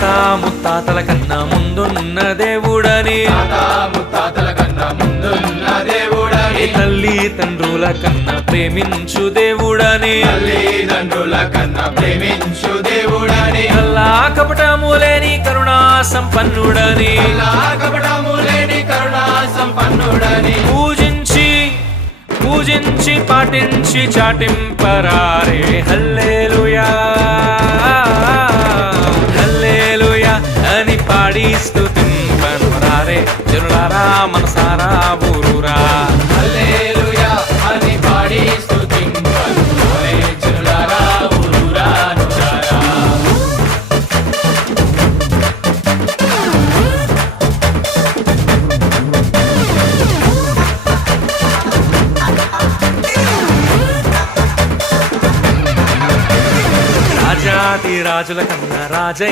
తాత ముత్తాతల కన్నా ముందున్న దేవుడని, ముత్తాతల కన్నా ముందున్న దేవుడని, తల్లి తండ్రుల కన్నా ప్రేమించు దేవుడని, తల్లిదండ్రుల కన్నా ప్రేమించు దేవుడని, కల్లా కపటము లేని కరుణా సంపన్నుడని, కపటము లేని కరుణా సంపన్నుడని, పూజించి పాటించి చాటింపరారే హల్లెలూయా హల్లెలూయా అని పాడి స్తుతింపరారే జనులారా మనసారా ఊరురా. హల్లెలూయా అని పాడి స్తుతింపరారే జనులారా ఊరురా నురారా. రాజాది రాజుల కన్నా రాజై